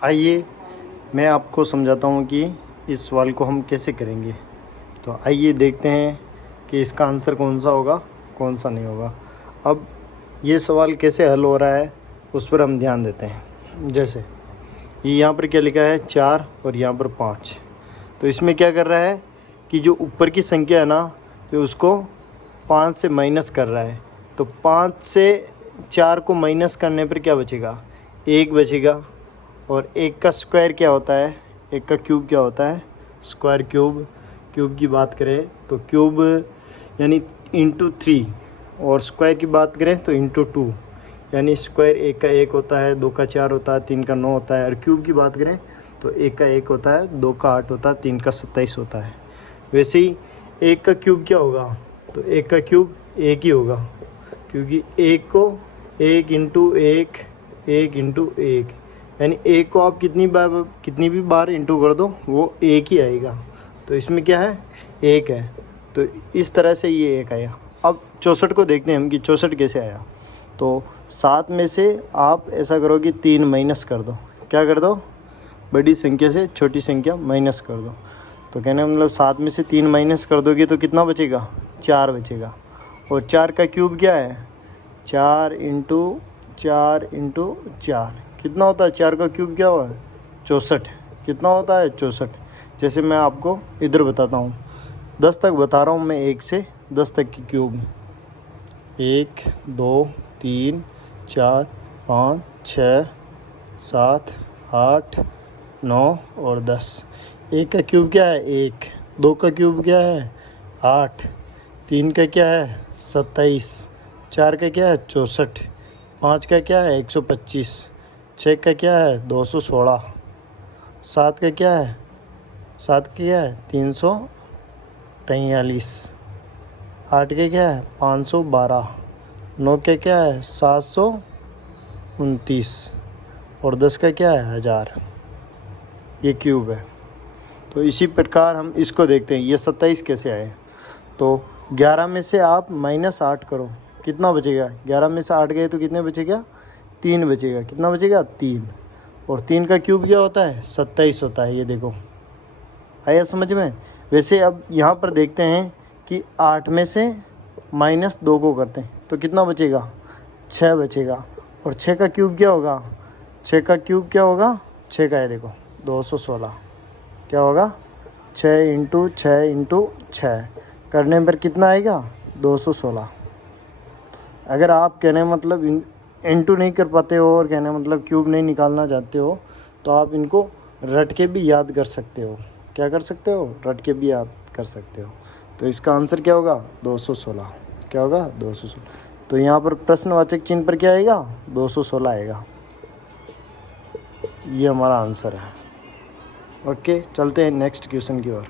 आइए मैं आपको समझाता हूँ कि इस सवाल को हम कैसे करेंगे। तो आइए देखते हैं कि इसका आंसर कौन सा होगा, कौन सा नहीं होगा। अब ये सवाल कैसे हल हो रहा है उस पर हम ध्यान देते हैं। जैसे ये यहाँ पर क्या लिखा है 4 और यहाँ पर 5। तो इसमें क्या कर रहा है कि जो ऊपर की संख्या है ना, जो उसको 5 से माइनस कर रहा है। तो 5 से 4 को माइनस करने पर क्या बचेगा, 1 बचेगा। और 1 का स्क्वायर क्या होता है, 1 का क्यूब क्या होता है, स्क्वायर क्यूब। क्यूब की बात करें तो क्यूब यानी इंटू 3, और स्क्वायर की बात करें तो इंटू 2, यानी स्क्वायर 1 का 1 होता है, 2 का 4 होता है, 3 का 9 होता है। और क्यूब की बात करें तो 1 का 1 होता है, 2 का 8 होता है, 3 का 27 होता है। वैसे ही 1 का क्यूब क्या होगा, तो 1 का क्यूब 1 ही होगा, क्योंकि 1 को 1 इंटू 1, 1 इंटू 1, यानी 1 को आप कितनी भी बार इंटू कर दो वो 1 ही आएगा। तो इसमें क्या है, 1 है। तो इस तरह से ये 1 आया। अब 64 को देखते हैं हम कि 64 कैसे आया। तो 7 में से आप ऐसा करो कि 3 माइनस कर दो। क्या कर दो, बड़ी संख्या से छोटी संख्या माइनस कर दो। तो कहने मतलब 7 में से 3 माइनस कर दोगे तो कितना बचेगा, 4 बचेगा। और 4 का क्यूब क्या है, 4 इंटू 4 इंटू 4 कितना होता है, 4 का क्यूब क्या हुआ, 64। कितना होता है, 64। जैसे मैं आपको इधर बताता हूँ, 10 तक बता रहा हूँ मैं, 1 से 10 तक की क्यूब। 1 2 3 4 5 6 7 8 9 और 10। 1 का क्यूब क्या है, 1। 2 का क्यूब क्या है, 8। 3 का क्या है, 27। 4 का क्या है, 64। 5 का क्या है, 125। 6 का क्या है, 216। 7 का क्या है, 7 का क्या है, 343। 8 का क्या है, 512। 9 का क्या है, 729। और 10 का क्या है, 1000। ये क्यूब है। तो इसी प्रकार हम इसको देखते हैं, ये 27 कैसे आए। तो 11 में से आप -8 करो, कितना बचेगा, 11 में से 8 गए तो कितने बचेगा, 3 बचेगा। कितना बचेगा, 3। और 3 का क्यूब क्या होता है, 27 होता है। ये देखो, आया समझ में। वैसे अब यहाँ पर देखते हैं कि 8 में से -2 को करते हैं तो कितना बचेगा, 6 बचेगा। और 6 का क्यूब क्या होगा, 6 का क्यूब क्या होगा, 6 का है देखो 216। क्या होगा, 6 इंटू 6 इंटू 6 करने पर कितना आएगा, 216। अगर आप कहने मतलब इंटू नहीं कर पाते हो और कहने मतलब क्यूब नहीं निकालना चाहते हो, तो आप इनको रट के भी याद कर सकते हो। क्या कर सकते हो, रट के भी याद कर सकते हो। तो इसका आंसर क्या होगा, 216। क्या होगा, 216। तो यहाँ पर प्रश्नवाचक चिन्ह पर क्या आएगा, 216 आएगा। ये हमारा आंसर है। ओके, चलते हैं नेक्स्ट क्वेश्चन की ओर।